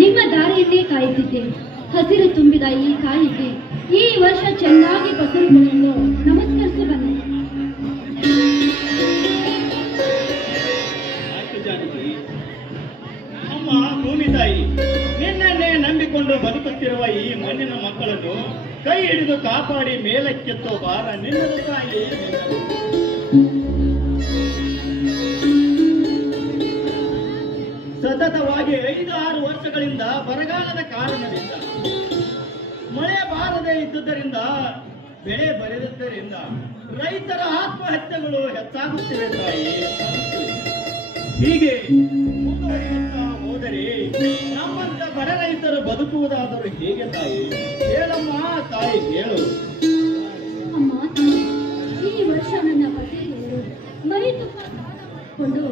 ನಿಮ್ಮ ದಾರಿಯನ್ನೇ ಕಾಯುತ್ತಿದ್ದೆ. ಹಸಿರು ತುಂಬಿದ ಈ ಕಾಯಿಗೆ ಈ ವರ್ಷ ಚೆನ್ನಾಗಿ ಫಸಲು ಬರಲು ನಮಸ್ಕರಿಸಿ ಬನ್ನಿ. ಅಮ್ಮ ಭೂಮಿ ತಾಯಿ, ನಿನ್ನನ್ನೇ ನಂಬಿಕೊಂಡು ಬದುಕುತ್ತಿರುವ ಈ ಮಣ್ಣಿನ ಮಕ್ಕಳನ್ನು ಕೈ ಹಿಡಿದು ಕಾಪಾಡಿ ಮೇಲಕ್ಕೆತ್ತೋ ಭಾರ ನಿನ್ನದು ತಾಯಿ. ಸತತವಾಗಿ 5-6 ವರ್ಷಗಳಿಂದ ಬರಗಾಲದ ಕಾರಣದಿಂದ, ಮಳೆ ಬಾರದೆ ಇದ್ದುದರಿಂದ, ಬೆಳೆ ಬರೆದಿದ್ದರಿಂದ ರೈತರ ಆತ್ಮಹತ್ಯೆಗಳು ಹೆಚ್ಚಾಗುತ್ತಿವೆ ತಾಯಿ. ಹೀಗೆ ಮುಂದುವರಿಯುತ್ತಾ ಹೋದರೆ ನಮ್ಮಂತ ಬಡ ರೈತರು ಬದುಕುವುದಾದರೂ ಹೇಗೆ ತಾಯಿ? ಹೇಳಮ್ಮ ತಾಯಿ, ಹೇಳು. ಅಮ್ಮ, ಈ ವರ್ಷ ನನ್ನ ಪತಿಯವರು ಮೈ ತುಂಬ ಸಾಲಕೊಂಡು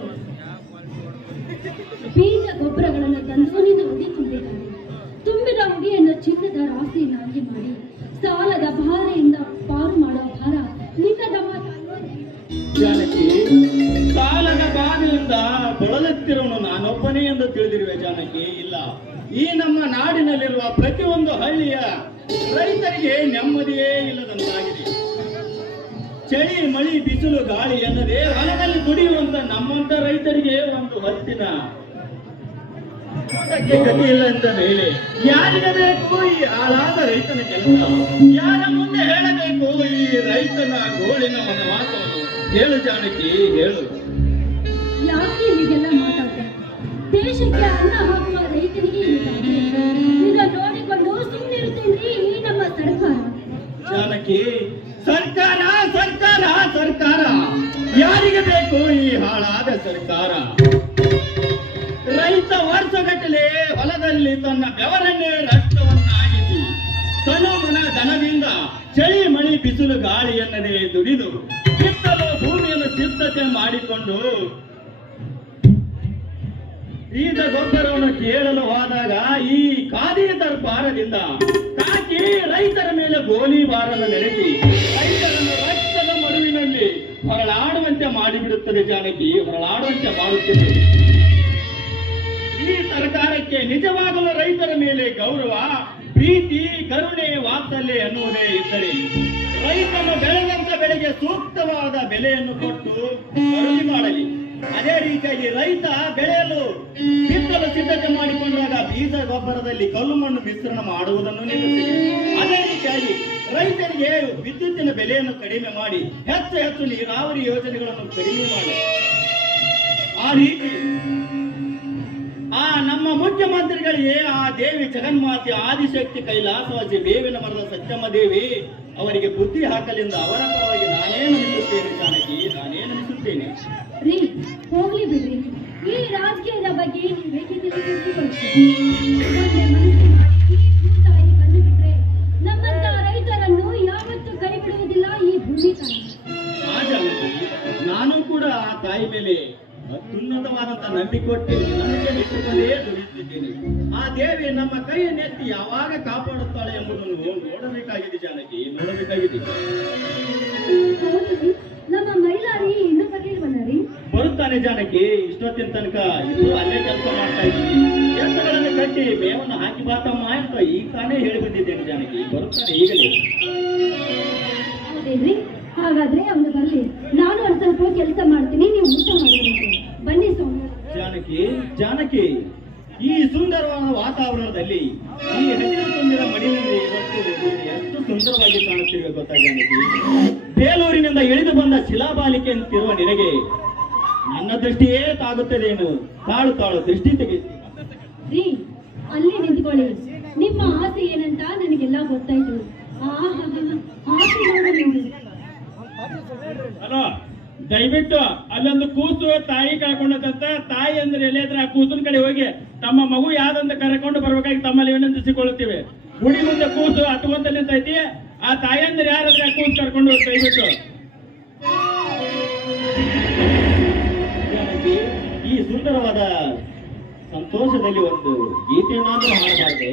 ಬೀಜ ಗೊಬ್ಬರಗಳನ್ನು ತಂದು ನಿನ್ನ ಉಡಿಕೊಂಡಿದ್ದಾರೆ. ತುಂಬಿದ ಉಡಿಯನ್ನು ಚಿನ್ನದ ರಾಶಿಯನ್ನಾಗಿ ಮಾಡಿ ಸಾಲದ ಭಾರೆಯಿಂದ ಪಾರು ಮಾಡುವ ಭಾರ ನಿನ್ನದಮ್ಮ. ಜಾನಕಿ, ಸಾಲದ ಬಾಧೆಯಿಂದ ಬಳಲುತ್ತಿರುವನು ನಾನೊಬ್ಬನೇ ಎಂದು ತಿಳಿದಿರುವೆ ಜಾನಕಿ. ಇಲ್ಲ, ಈ ನಮ್ಮ ನಾಡಿನಲ್ಲಿರುವ ಪ್ರತಿಯೊಂದು ಹಳ್ಳಿಯ ರೈತರಿಗೆ ನೆಮ್ಮದಿಯೇ ಇಲ್ಲದಂತಾಗಿದೆ. ಚಳಿ ಮಳಿ ಬಿಸಿಲು ಗಾಳಿ ಎನ್ನದೆ ಹೊಲದಲ್ಲಿ ದುಡಿಯುವಂತ ನಮ್ಮಂತ ರೈತರಿಗೆ ಒಂದು ಹೊತ್ತಿನ ಗತಿ ಇಲ್ಲ ಅಂತ ಮೇಲೆ ಯಾರಿಗೆ ಬೇಕು ಈ ಹಾಳಾದ ರೈತನ ಕೆಲಸ? ಯಾರ ಮುಂದೆ ಹೇಳಬೇಕು ಈ ರೈತನ ಗೋಳಿನ ವನವಾಸವನ್ನು? ಹೇಳು ಜಾನಕಿ, ಹೇಳು. ಯಾಕೆ ಹೀಗೆಲ್ಲ ಮಾತಾಡ್ತಾರೆ? ದೇಶಕ್ಕೆ ಅನ್ನ ಹಾಕುವ ರೈತನಿಗೆ ಇದನ್ನು ನೋಡಿಕೊಂಡು ಸುಮ್ಮನಿರುತ್ತೇನೆ ಈ ನಮ್ಮ ಸರ್ಕಾರ. ಜಾನಕಿ, ಸರ್ಕಾರ ಸರ್ಕಾರ ಸರ್ಕಾರ ಯಾರಿಗೆ ಬೇಕು ಈ ಹಾಳಾದ ಸರ್ಕಾರ? ರೈತ ವರ್ಷಗಟ್ಟಲೆ ಹೊಲದಲ್ಲಿ ತನ್ನ ಬೆವರನ್ನೇ ರಕ್ತವನ್ನಾಗಿಸಿ ತನು ಮನ ಧನದಿಂದ ಚಳಿ ಮಳಿ ಬಿಸಿಲು ಗಾಳಿ ಎನ್ನದೆ ದುಡಿದು ಬಿತ್ತಲು ಭೂಮಿಯನ್ನು ಸಿದ್ಧತೆ ಮಾಡಿಕೊಂಡು ಬೀಜ ಗೊಬ್ಬರವನ್ನು ಕೇಳಲು ಹೋದಾಗ ಈ ಖಾದಿ ದರ್ಬಾರದಿಂದ ಕಾಕಿ ರೈತರ ಮೇಲೆ ಗೋಲಿಬಾರನ್ನು ನಡೆಸಿ ರೈತರನ್ನು ರಕ್ತದ ಮಡುವಿನಲ್ಲಿ ಹೊರಳಾಡುವಂತೆ ಮಾಡಿಬಿಡುತ್ತದೆ ಜಾನಕಿ, ಹೊರಳಾಡುವಂತೆ ಮಾಡುತ್ತದೆ. ಈ ಸರ್ಕಾರಕ್ಕೆ ನಿಜವಾಗಲೂ ರೈತರ ಮೇಲೆ ಗೌರವ, ಪ್ರೀತಿ, ಕರುಣೆ, ವಾತ್ಸಲ್ಯ ಎನ್ನುವುದೇ ಇದ್ದರೆ ರೈತನು ಬೆಳೆದಂತ ಬೆಳೆಗೆ ಸೂಕ್ತವಾದ ಬೆಲೆಯನ್ನು ಕೊಟ್ಟು ಖರೀದಿ ಮಾಡಲಿ. ಅದೇ ರೀತಿಯಾಗಿ ರೈತ ಬೆಳೆಯಲು ಬಿತ್ತಲು ಸಿದ್ಧತೆ ಮಾಡಿಕೊಂಡಾಗ ಬೀಜ ಗೊಬ್ಬರದಲ್ಲಿ ಕಲ್ಲು ಮಣ್ಣು ಮಿಶ್ರಣ ಮಾಡುವುದನ್ನು ನಿಲ್ಲಿಸಿ. ಅದೇ ರೀತಿಯಾಗಿ ರೈತರಿಗೆ ವಿದ್ಯುತ್ತಿನ ಬೆಲೆಯನ್ನು ಕಡಿಮೆ ಮಾಡಿ ಹೆಚ್ಚು ಹೆಚ್ಚು ನೀರಾವರಿ ಯೋಜನೆಗಳನ್ನು ಕಡಿಮೆ ಮಾಡಿ ಆ ರೀತಿ ನಮ್ಮ ಮುಖ್ಯಮಂತ್ರಿಗಳಿಗೆ ಆ ದೇವಿ ಜಗನ್ಮಾತೆ ಆದಿಶಕ್ತಿ ಕೈಲಾಸವಾಸಿ ಬೇವಿನ ಮರದ ಸತ್ಯಮ್ಮ ದೇವಿ ಅವರಿಗೆ ಬುದ್ಧಿ ಹಾಕಲಿಂದ ಅವರ ಪರವಾಗಿ ನಾನೇ ನಮಿಸುತ್ತೇನೆ ಜಾನಕಿ, ನಾನೇ ನಮಿಸುತ್ತೇನೆ. ರೀ, ಹೋಗ್ಲಿ ಬಿಡ್ರಿ. ಈ ರಾಜಕೀಯದ ಬಗ್ಗೆ ನೀವೇಕೆ ಬಂದು ಬಿಟ್ರೆ ನಮ್ಮಂತ ರೈತರನ್ನು ಯಾವತ್ತೂ ಕೈ ಬಿಡುವುದಿಲ್ಲ ಈ ಭೂಮಿ ತಾಯಿ. ನಾನು ಕೂಡ ಆ ತಾಯಿ ಮೇಲೆ ಅತ್ಯುನ್ನತವಾದಂತ ನಂಬಿಕೆ ಇಟ್ಟುಕೊಂಡೇ ದುಡಿಯುತ್ತಿದ್ದೇನೆ. ಆ ದೇವಿ ನಮ್ಮ ಕೈಯನ್ನೆತ್ತಿ ಯಾವಾಗ ಕಾಪಾಡುತ್ತಾಳೆ ಎಂಬುದನ್ನು ನೋಡಬೇಕಾಗಿದೆ ಜಾನಕಿ, ನೋಡಬೇಕಾಗಿದೆ. ನಮ್ಮ ಮೈಲಾರಿ ಇನ್ನೂ ಬರಲಿಲ್ವಲ್ಲ ರೀ? ಬರುತ್ತಾನೆ ಜಾನಕಿ. ಇಷ್ಟೊತ್ತಿನ ತನಕ ಇಬ್ಬರು ಅಲ್ಲೇ ಕೆಲಸ ಮಾಡ್ತಾ ಇದ್ದೀವಿ. ಎತ್ತುಗಳನ್ನು ಕಟ್ಟಿ ಮೇವನ್ನು ಹಾಕಿ ಬಾತಮ್ಮ ಅಂತ ಈಗ ತಾನೇ ಹೇಳಿ ಬಂದಿದ್ದೇನೆ ಜಾನಕಿ. ಬರುತ್ತಾನೆ ಈಗಲೇ. ಹೌದೇನ್ರಿ? ಹಾಗಾದ್ರೆ ಅವನು ಬರಲಿ. ನಾನು ಒಂದು ಸ್ವಲ್ಪ ಕೆಲಸ ಮಾಡ್ತೀನಿ, ನೀವು ಊಟ ಮಾಡಿದ್ರೆ ಬನ್ನಿ ಸ್ವಾಮಿ. ಜಾನಕಿ, ಜಾನಕಿ, ಈ ಸುಂದರವಾದ ವಾತಾವರಣದಲ್ಲಿ ಈ ಹಸಿರು ತುಂಬಿದ ಮಡಿಲಿನಲ್ಲಿ ಇವತ್ತು ಎಷ್ಟು ಸುಂದರವಾಗಿ ಕಾಣುತ್ತಿವೆ ಗೊತ್ತಾ ಜಾನಕಿ? ಬೇಲೂರಿನಿಂದ ಇಳಿದು ಬಂದ ಶಿಲಾಬಾಲಿಕೆ ಅಂತಿರುವ ನಿನಗೆ ನನ್ನ ದೃಷ್ಟಿಯೇ ತಾಗುತ್ತದೇನು? ತಾಳು ತಾಳು ದೃಷ್ಟಿ ತೆಗೆಯಿತು. ರೀ, ಅಲ್ಲಿ ನಿಂತ್ಕೊಳ್ಳಿ. ನಿಮ್ಮ ಆಸೆ ಏನಂತ ನನಗೆಲ್ಲ ಗೊತ್ತಾಯ್ತು. ಹಲೋ, ದಯವಿಟ್ಟು ಅಲ್ಲೊಂದು ಕೂಸು ತಾಯಿ ಕಳ್ಕೊಂಡಂತ ತಾಯಿ ಅಂದ್ರೆ ಎಲ್ಲಿ ಹತ್ರ ಆ ಕೂಸಿನ ಕಡೆ ಹೋಗಿ ತಮ್ಮ ಮಗು ಯಾವ್ದಂತ ಕರ್ಕೊಂಡು ಬರ್ಬೇಕಾಗಿ ತಮ್ಮಲ್ಲಿ ವಿನಂತಿಸಿಕೊಳ್ಳುತ್ತೇವೆ. ಗುಡಿ ಮುಂದೆ ಕೂಸು ಹತ್ಕೊಂತ ನಿಂತೈತಿ. ಆ ತಾಯಿ ಅಂದ್ರೆ ಯಾರಾದ್ರೆ ಆ ಕೂಸು ಕರ್ಕೊಂಡು ಹೋಗಿ ದಯವಿಟ್ಟು. ಈ ಸುಂದರವಾದ ಸಂತೋಷದಲ್ಲಿ ಒಂದು ಗೀತೆಯನ್ನಾದ್ರೂ ಹಾಡಬಾರ್ದೆ?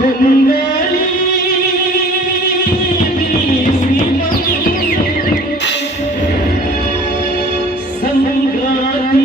ತಂಗಾಳಿ ಸಂಗಾತಿ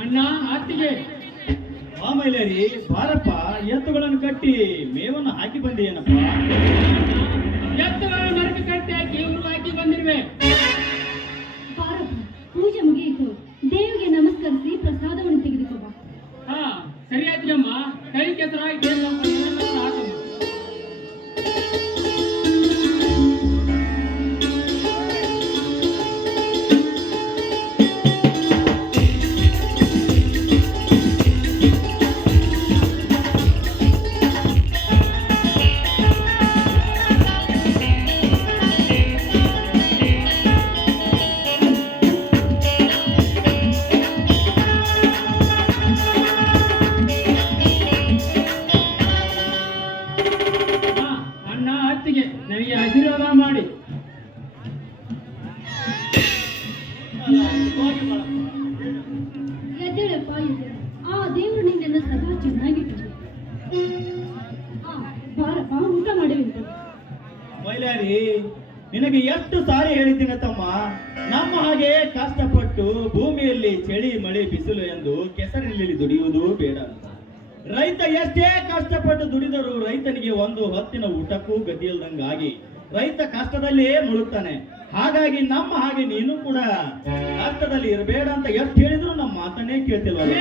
ಅಣ್ಣ ಅತ್ತಿಗೆ ಆಮೇಲೆ ರೀ ಬಾರಪ್ಪ, ಎತ್ತುಗಳನ್ನು ಕಟ್ಟಿ ಮೇವನ್ನು ಹಾಕಿ ಬಂದಿಯೇನಪ್ಪ. ಎತ್ತುಗಳ ಮರಕ್ಕೆ ಕಟ್ಟಿ ಹಾಕಿ ಊರು ಹಾಕಿ ಬಂದಿರ್ವೆ. ಬಾರಪ್ಪ, ಪೂಜೆ ಮುಗಿಯಿತು. ದೇವಿಗೆ ನಮಸ್ಕರಿಸಿ ಪ್ರಸಾದವನ್ನು ತೆಗೆದುಕೋ ಬಾ. ಹಾ ಸರಿ ಆಯ್ತಮ್ಮ, ಕೈ ಕೆಸರಾಗಿ ಹಾಕಮ್ಮ. ನನಗೆ ಆಶೀರ್ವಾದ ಮಾಡಿ. ಎದ್ದೇಳಪ್ಪ, ಎದ್ದೇಳು. ಆ ದೇವರು ನಿನ್ನನ್ನು ಸದಾ ಚೆನ್ನಾಗಿಟ್ಟು. ಬಾರಪ್ಪ, ಊಟ ಮಾಡುವಂತ. ಮೈಲಾರಿ, ನಿನಗೆ ಎಷ್ಟು ಸಾರಿ ಹೇಳಿದ್ದೀನಿ ತಮ್ಮ, ನಮ್ಮ ಹಾಗೆ ಕಷ್ಟಪಟ್ಟು ಭೂಮಿಯಲ್ಲಿ ಚಳಿ ಮಳೆ ಬಿಸಿಲು ಎಂದು ಕೆಸರಿನಲ್ಲಿ ದುಡಿಯುವುದು ಬೇಡ. ರೈತ ಎಷ್ಟೇ ಕಷ್ಟಪಟ್ಟು ದುಡಿದರೂ ರೈತನಿಗೆ ಒಂದು ಹೊತ್ತಿನ ಊಟಕ್ಕೂ ಗತಿಯಿಲ್ದಂಗಾಗಿ ರೈತ ಕಷ್ಟದಲ್ಲೇ ಮುಳುಗ್ತಾನೆ. ಹಾಗಾಗಿ ನಮ್ಮ ಹಾಗೆ ನೀನು ಕೂಡ ಕಷ್ಟದಲ್ಲಿ ಇರಬೇಡ ಅಂತ ಎಷ್ಟು ಹೇಳಿದ್ರು ನಮ್ಮ ಮಾತನ್ನೇ ಕೇಳ್ತಿಲ್ವಲ್ಲ.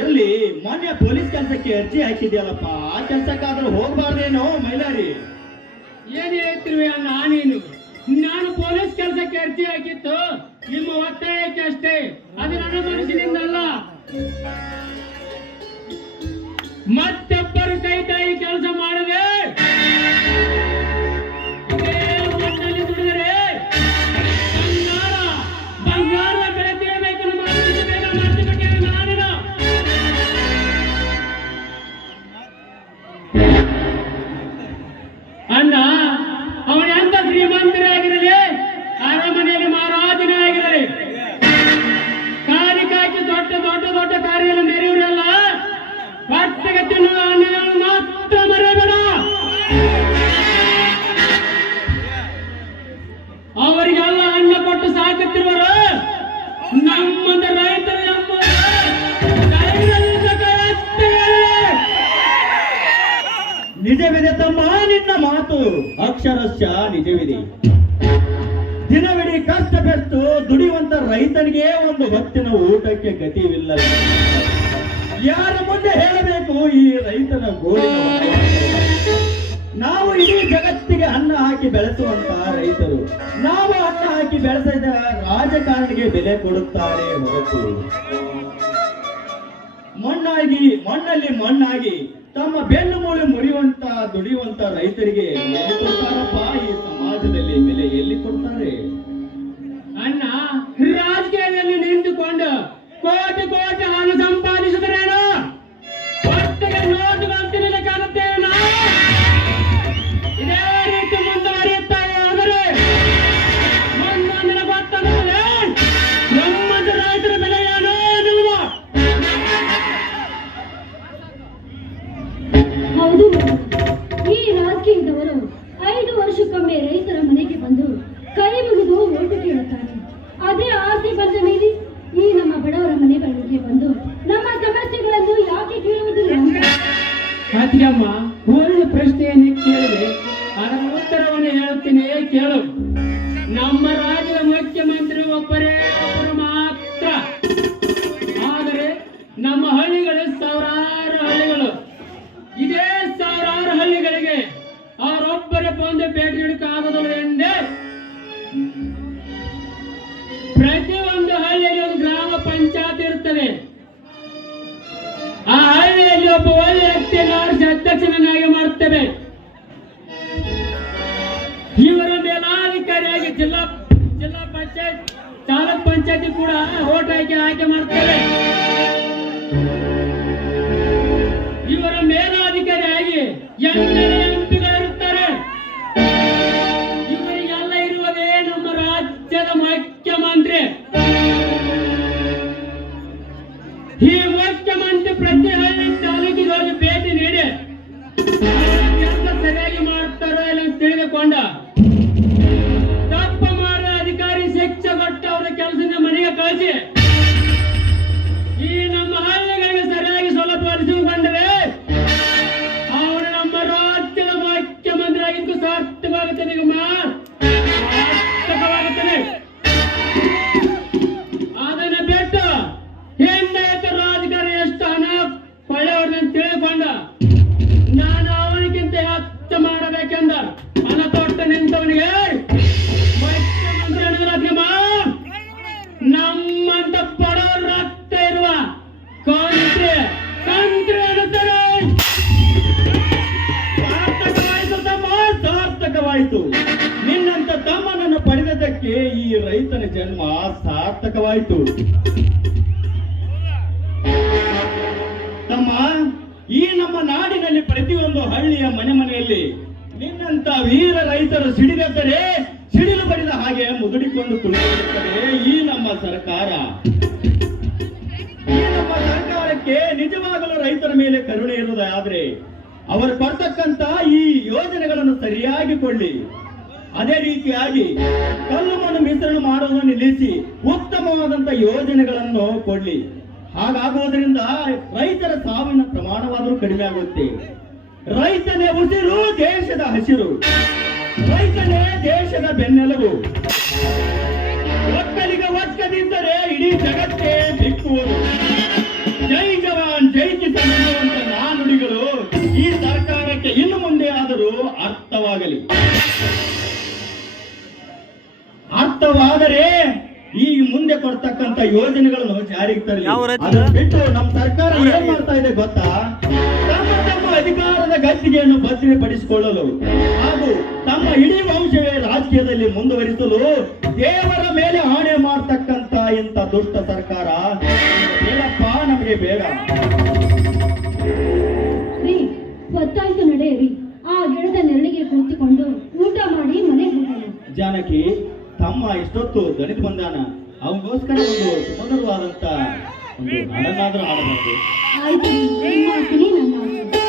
ಇರ್ಲಿ, ಮೊನ್ನೆ ಪೊಲೀಸ್ ಕೆಲಸಕ್ಕೆ ಅರ್ಜಿ ಹಾಕಿದ್ಯಲ್ಲಪ್ಪ, ಆ ಕೆಲಸಕ್ಕಾದ್ರೂ ಹೋಗ್ಬಾರ್ದೇನೋ ಮೈಲಾರಿ? ಏನ್ ಹೇಳ್ತಿರುವೆ ನಾನೇನು? ನಾನು ಪೊಲೀಸ್ ಕೆಲಸಕ್ಕೆ ಅರ್ಜಿ ಹಾಕಿತ್ತು ನಿಮ್ಮ ಒತ್ತಾಯಕ್ಕೆ ಅಷ್ಟೇ, ಅದು ನನ್ನ ಮನಸ್ಸಿನಿಂದಲ್ಲ. ಮತ್ತೊಬ್ಬರು ಕೈ ಕೆಲಸ ಮಾಡದೆ ಮಣ್ಣಲ್ಲಿ ದುಡಿದರೆ ಬಂಗಾರ ಬೆಳೆ ತೆಗೆಯಬೇಕನ್ನು ಮಾಡ್ತಿದ್ದೇನೆ ನಾನಿನ. ಅಣ್ಣ, ಅವನ ಎಂತ ಶ್ರೀಮಂತರೇ ಆಗಿರಲಿ, ಅರಮನೆಯಲ್ಲಿ ಮಹಾರಾಜನೇ ಆಗಿರಲಿ, ಕಾಲಿಕಾಕಿ ದೊಡ್ಡ ದೊಡ್ಡ ದೊಡ್ಡ ಕಾರ್ಯಗಳು ಮೆರೆಯುವರೆಲ್ಲ ಹೊಟ್ಟೆಗೆ ತಿನ್ನುವ ಅನ್ನಗಳನ್ನು ಮಾತ್ರ ಮರೆಯಬೇಡ. ಅವರಿಗೆಲ್ಲ ಅನ್ನ ಕೊಟ್ಟು ಸಾಕುತ್ತಿರುವರು ನಮ್ಮಂತ ರೈತರು ಎಂಬುದು ನಿಜವಿದೆ ತಮ್ಮ, ನಿನ್ನ ಮಾತು ಅಕ್ಷರಶಃ ನಿಜವಿದೆ. ದಿನವಿಡೀ ಕಷ್ಟಪಟ್ಟು ದುಡಿಯುವಂತ ರೈತನಿಗೆ ಒಂದು ಹೊತ್ತಿನ ಊಟಕ್ಕೆ ಗತಿವಿಲ್ಲ. ಯಾರ ಮುಂದೆ ಹೇಳಬೇಕು ಈ ರೈತನ ಗೋಳಿನ ವನವಾಸ? ನಾವು ಇಡೀ ಜಗತ್ತಿಗೆ ಅನ್ನ ಹಾಕಿ ಬೆಳೆಸುವಂತ ರೈತರು, ನಾವು ಅನ್ನ ಹಾಕಿ ಬೆಳೆಸಿದ ರಾಜಕಾರಣಿಗೆ ಬೆಲೆ ಕೊಡುತ್ತಾರೆ ಹೊರತು ಮಣ್ಣಲ್ಲಿ ಮಣ್ಣಾಗಿ ತಮ್ಮ ಬೆನ್ನು ಮೂಳೆ ಮುರಿಯುವಂತ ದುಡಿಯುವಂತ ರೈತರಿಗೆ ಬೆಲೆ ಕೊಡ್ತಾರಪ್ಪ. ಈ ಸಮಾಜದಲ್ಲಿ ಬೆಲೆ ಎಲ್ಲಿ ಕೊಡ್ತಾರೆ? ಅಣ್ಣ, ರಾಜಕೀಯದಲ್ಲಿ ನಿಂತುಕೊಂಡು ಕೋಟಿ ಕೋಟಿ ಹಣ ಸಂಪಾದಿಸಿದರೇನು? ಹೊಟ್ಟೆಗೆ ನೋಟುಗಳಂತೆ ಕಾಣುತ್ತೇವೆ. ಇದೇ ರೀತಿ ಮುಂದುವರಿಯುತ್ತಾರೆ ಆದರೆ ಮುಂದೊಂದಿನ ಗೊತ್ತಾಗುತ್ತದೆ ನಮ್ಮಂತ ರೈತರ ಬೆಲೆ ಏನು ಎನ್ನುವುದು. ಹೌದು, ಈ ರಾಜಕೀಯದವರು 5 ವರ್ಷಕ್ಕೊಮ್ಮೆ ರೈತರ ಮನೆಗೆ ಬಂದು ಕೈ ಮುಗಿದು ಓಟು ಕೇಳುತ್ತಾರೆ. ಅದೇ ಆಸೆ ಬಂದ ಮೇಲೆ ಈ ನಮ್ಮ ಬಡವರ ಮನೆಗಳಿಗೆ ಬಂದು ನಮ್ಮ ಸಮಸ್ಯೆಗಳನ್ನು ಯಾಕೆ ಕೇಳುವುದಿಲ್ಲ? ಅತ್ತಿಗೆಮ್ಮ, ಒಳ್ಳೆ ಪ್ರಶ್ನೆಯನ್ನು ಕೇಳಿದೆ, ಅದರ ಉತ್ತರವನ್ನು ಹೇಳುತ್ತೇನೆ, ಕೇಳು. ನಮ್ಮ ರಾಜ್ಯದ ಮುಖ್ಯಮಂತ್ರಿ ಒಬ್ಬರು ಮಾತ್ರ, ಆದರೆ ನಮ್ಮ ಹಳ್ಳಿಗಳು ಸಾವಿರಾರು ಹಳ್ಳಿಗಳು. ಇದೇ ಸಾವಿರಾರು ಹಳ್ಳಿಗಳಿಗೆ ಅವರೊಬ್ಬರೇ ಬಂದು ಭೇಟಿ ನೀಡಕ್ಕಾಗೋದಿಲ್ಲ ಎಂದೇ ಪ್ರತಿಯೊಂದು ಹಳ್ಳಿಯಲ್ಲಿ ಒಂದು ಗ್ರಾಮ ಪಂಚಾಯತ್ ಇರುತ್ತದೆ. ಆ ಹಳ್ಳಿಯಲ್ಲಿ ಒಬ್ಬ ಒಳ್ಳೆ ವ್ಯಕ್ತಿಯನ್ನು ಆರಿಸಿ ಅಧ್ಯಕ್ಷನನ್ನಾಗಿ ಮಾಡುತ್ತೇವೆ. ಇವರ ಮೇಲಾಧಿಕಾರಿಯಾಗಿ ಜಿಲ್ಲಾ ಪಂಚಾಯತ್ ತಾಲೂಕ್ ಪಂಚಾಯತಿ ಕೂಡ ಓಟ್ ಆಯ್ಕೆ ಮಾಡ್ತೇವೆ. ಎಂಪಿಗಳಿರುತ್ತಾರೆ. ಇವರಿಗೆಲ್ಲ ಇರುವುದೇ ನಮ್ಮ ರಾಜ್ಯದ ಮುಖ್ಯಮಂತ್ರಿ. ಈ ಮುಖ್ಯಮಂತ್ರಿ ಪ್ರತಿ ಹಳ್ಳಿ ತಾಲೂಕಿಗೆ ಹೋಗಿ ಭೇಟಿ ನೀಡಿ ಕೆಲಸ ಸರಿಯಾಗಿ ಮಾಡ್ತಾರೋ ಇಲ್ಲ ಅಂತ ತಿಳಿದುಕೊಂಡ ತಪ್ಪು ಮಾಡೋ ಅಧಿಕಾರಿ ಶಿಕ್ಷೆ ಕೊಟ್ಟು ಅವರ ಕೆಲಸದಿಂದ ಮನೆಗೆ ಕಳಿಸಿ ಈ ನಮ್ಮ ಹಳ್ಳಿಗಳಿಗೆ ಸರಿಯಾಗಿ ಸೌಲಭ್ಯ ಒದಗಿಸಿಕೊಂಡರೆ ಅವನು ನಮ್ಮ ರಾಜ್ಯದ ಮುಖ್ಯಮಂತ್ರಿ ಆಗಿದ್ದು ಸಾರ್ಥಕವಾಗುತ್ತದೆ. ಸಾರ್ಥಕವಾಗುತ್ತದೆ. ಅದನ್ನು ಬಿಟ್ಟು ಹಿಂದೆ ರಾಜಕಾರಣ ಎಷ್ಟು ಹಣ ಕೊಳ್ಳೆಯವ್ರನ್ನ ತಿಳಿದುಕೊಂಡ ನಾನು ಅವನಿಗಿಂತ ಹೆಚ್ಚು ಮಾಡಬೇಕೆಂದ ಹಣ ತೊಟ್ಟು ನಿಂತವನಿಗೆ ಮುಖ್ಯಮಂತ್ರಿ ಅನ್ನೋದ್ರಮ್ಮ ನಮ್ಮಂತ ಬಡವರ ರಕ್ತ ಇರುವ ಕಂತ್ರಿ ಕಂತ್ರಿ ಅನ್ನುತ್ತಾರೆ. ಸಾರ್ಥಕವಾಯಿತು ತಮ್ಮ, ಸಾರ್ಥಕವಾಯಿತು. ನಿನ್ನಂತ ತಮ್ಮನನ್ನು ಪಡೆದದ್ದಕ್ಕೆ ಈ ರೈತನ ಜನ್ಮ ಸಾರ್ಥಕವಾಯಿತು. ತಮ್ಮ, ಈ ನಮ್ಮ ನಾಡಿನಲ್ಲಿ ಪ್ರತಿಯೊಂದು ಹಳ್ಳಿಯ ಮನೆಯಲ್ಲಿ ನಿನ್ನಂತ ವೀರ ರೈತರು ಸಿಡಿದೆದ್ದರೆ ಸಿಡಿಲು ಬಡಿದ ಹಾಗೆ ಮುದುಡಿಕೊಂಡು ಕುಳಿತಿರುತ್ತದೆ ಈ ನಮ್ಮ ಸರ್ಕಾರ. ಈ ನಮ್ಮ ಸರ್ಕಾರಕ್ಕೆ ನಿಜವಾಗಲೂ ರೈತರ ಮೇಲೆ ಕರುಣೆ ಇರುವುದಾದ್ರೆ ಅವರು ಕೊಡ್ತಕ್ಕಂತ ಈ ಯೋಜನೆಗಳನ್ನು ಸರಿಯಾಗಿ ಕೊಳ್ಳಿ. ಅದೇ ರೀತಿಯಾಗಿ ಕಲ್ಲು ಮಣ್ಣು ಮಿಶ್ರಣ ಮಾಡುವುದನ್ನು ನಿಲ್ಲಿಸಿ ಉತ್ತಮವಾದಂತ ಯೋಜನೆಗಳನ್ನು ಕೊಡ್ಲಿ. ಹಾಗಾಗುವುದರಿಂದ ರೈತರ ಸಾವಿನ ಪ್ರಮಾಣವಾದರೂ ಕಡಿಮೆ ಆಗುತ್ತೆ. ರೈತನೇ ಉಸಿರು, ದೇಶದ ಹಸಿರು. ರೈತನೇ ದೇಶದ ಬೆನ್ನೆಲುಬು. ಒಕ್ಕಲಿಗ ಒಕ್ಕದಿದ್ದರೆ ಇಡೀ ಜಗತ್ತೇ ದಿಕ್ಕುವುದು. ಜೈ ಜವಾನ್ ಜೈ ಕಿಸಾನ್ ಎನ್ನುವಂತ ನಾನುಡಿಗಳು ಈ ಸರ್ಕಾರಕ್ಕೆ ಇನ್ನು ಮುಂದೆ ಆದರೂ ಅರ್ಥವಾಗಲಿ. ಅರ್ಥವಾದರೆ ಈ ಮುಂದೆ ಕೊಡ್ತಕ್ಕಂತ ಯೋಜನೆಗಳನ್ನು ಜಾರಿಗೆ ತರಲಿ. ಅದನ್ನು ಬಿಟ್ಟು ನಮ್ಮ ಸರ್ಕಾರ ಏನ್ ಮಾಡ್ತಾ ಇದೆ ಗೊತ್ತಾ? ತಮ್ಮ ತಮ್ಮ ಅಧಿಕಾರದ ಗದ್ದಿಗೆಯನ್ನು ಭದ್ರಪಡಿಸಿಕೊಳ್ಳಲು ಹಾಗೂ ತಮ್ಮ ಇಡೀ ವಂಶವೇ ರಾಜಕೀಯದಲ್ಲಿ ಮುಂದುವರಿಸಲು ದೇವರ ಮೇಲೆ ಆಣೆ ಮಾಡ್ತಕ್ಕಂತ ಇಂಥ ದುಷ್ಟ ಸರ್ಕಾರ ಬೇಡಪ್ಪ, ನಮಗೆ ಬೇಡ. ರೀ, ಗೊತ್ತಾಯ್ತು, ನಡೆಯಿರಿ. ಆ ಗಿಡದ ನೆರಳಿಗೆ ಕೂತಿಕೊಂಡು ಊಟ ಮಾಡಿ ಮನೆಗೆ ಹೋಗೋಣ. ಜಾನಕಿ, ತಮ್ಮ ಇಷ್ಟೊತ್ತು ದಣಿದು ಬಂದಾನ. ಅವನಿಗೋಸ್ಕರ ಒಂದು ಸುಮಧುರವಾದಂತ ಒಂದು ಹಾಡನ್ನಾದ್ರೂ ಹಾಡಬೇಕು. ಆಯ್ತು, ನಿಮ್ಮ ಆಸೆನೇ ನನ್ನ ಆಸೆ.